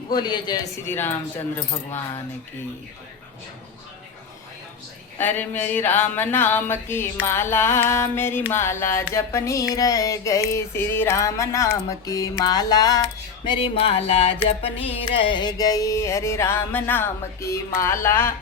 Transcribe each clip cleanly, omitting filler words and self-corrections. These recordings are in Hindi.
बोलिए जय श्री रामचंद्र भगवान की। अरे मेरी राम नाम की माला, मेरी माला जपनी रह गई। श्री राम नाम की माला, मेरी माला जपनी रह गई। अरे राम नाम की माला,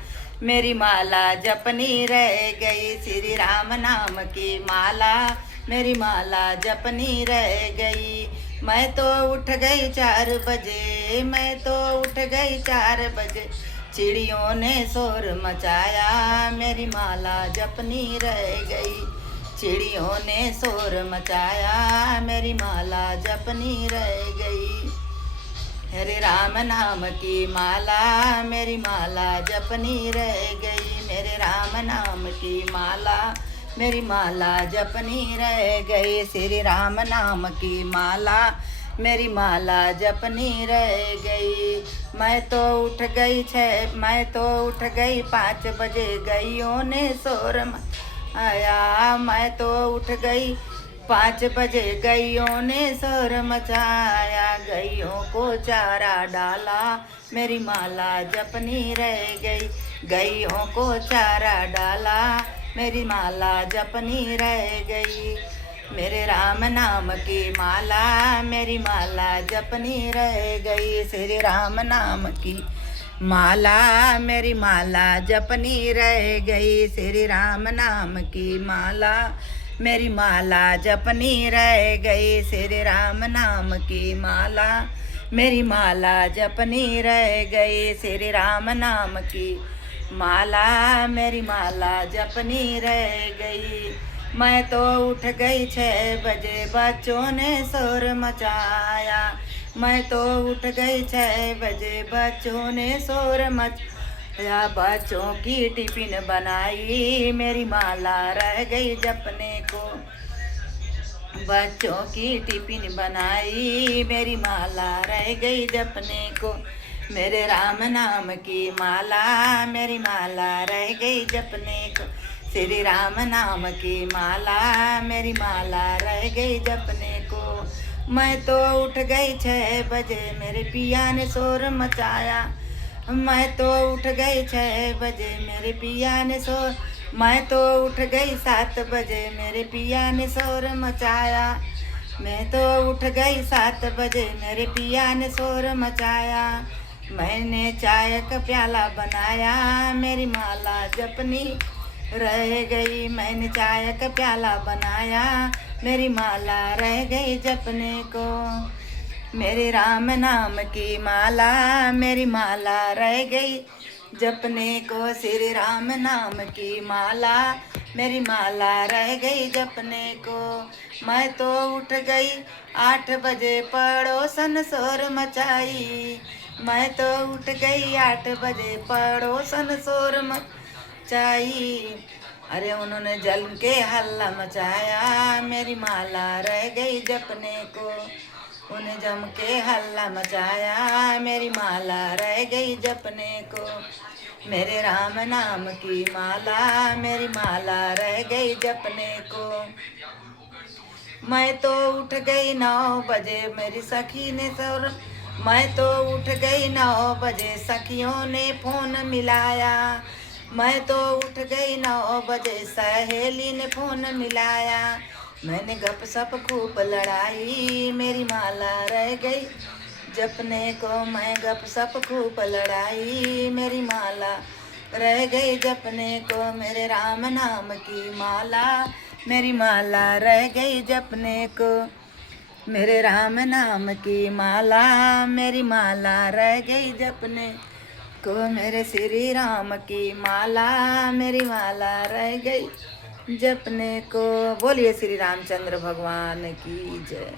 मेरी माला जपनी रह गई। श्री राम नाम की माला, मेरी माला जपनी रह गई। मैं तो उठ गई 4 बजे, मैं तो उठ गई 4 बजे। चिड़ियों ने शोर मचाया, मेरी माला जपनी रह गई। चिड़ियों ने शोर मचाया, मेरी माला जपनी रह गई। हरे राम नाम की माला, मेरी माला जपनी रह गई। मेरे राम नाम की माला, मेरी माला जपनी रह गई। श्री राम नाम की माला, मेरी माला जपनी रह गई। मैं तो उठ गई 5 बजे। गईयों ने शोर मचाया, मैं तो उठ गई 5 बजे। गईयों ने शोर मचाया, गईयों को चारा डाला, मेरी माला जपनी रह गई। गईयों को चारा डाला, मेरी माला जपनी रह गई। मेरे राम नाम की माला, मेरी माला जपनी रह गई। श्री राम नाम की माला, मेरी माला जपनी रह गई। श्री राम नाम की माला, मेरी माला जपनी रह गई। श्री राम नाम की माला, मेरी माला जपनी रह गई। श्री राम नाम की माला, मेरी माला जपनी रह गई। मैं तो उठ गई 6 बजे, बच्चों ने शोर मचाया। मैं तो उठ गई 6 बजे, बच्चों ने शोर मचाया। बच्चों की टिफिन बनाई, मेरी माला रह गई जपने को। बच्चों की टिफिन बनाई, मेरी माला रह गई जपने को। मेरे राम नाम की माला, मेरी माला रह गई जपने को। श्री राम नाम की माला, मेरी माला रह गई जपने को। मैं तो उठ गई 6 बजे, मेरे पिया ने शोर मचाया। मैं तो उठ गई 6 बजे, मेरे पिया ने शोर। मैं तो उठ गई 7 बजे, मेरे पिया ने शोर मचाया। मैं तो उठ गई 7 बजे, मेरे पिया ने शोर मचाया। मैंने चाय का प्याला बनाया, मेरी माला जपनी रह गई। मैंने चाय का प्याला बनाया, मेरी माला रह गई जपने को। मेरे राम नाम की माला, मेरी माला रह गई जपने को। श्री राम नाम की माला, मेरी माला रह गई जपने को। मैं तो उठ गई 8 बजे, पड़ोसन शोर मचाई। मैं तो उठ गई 8 बजे, पड़ोसन शोर मचाई। अरे उन्होंने जल के हल्ला मचाया, मेरी माला रह गई जपने को। उन्हें जम के हल्ला मचाया, मेरी माला रह गई जपने को। मेरे राम नाम की माला, मेरी माला रह गई जपने को। मैं तो उठ गई 9 बजे, मेरी सखी ने शोर। मैं तो उठ गई 9 बजे, सखियों ने फोन मिलाया। मैं तो उठ गई 9 बजे, सहेली ने फोन मिलाया। मैंने गपशप खूब लड़ाई, मेरी माला रह गई जपने को। मैं गपशप खूब लड़ाई, मेरी माला रह गई जपने को। मेरे राम नाम की माला, मेरी माला रह गई जपने को। मेरे राम नाम की माला, मेरी माला रह गई जपने को। मेरे श्री राम की माला, मेरी माला रह गई जपने को। बोलिए श्री रामचंद्र भगवान की जय।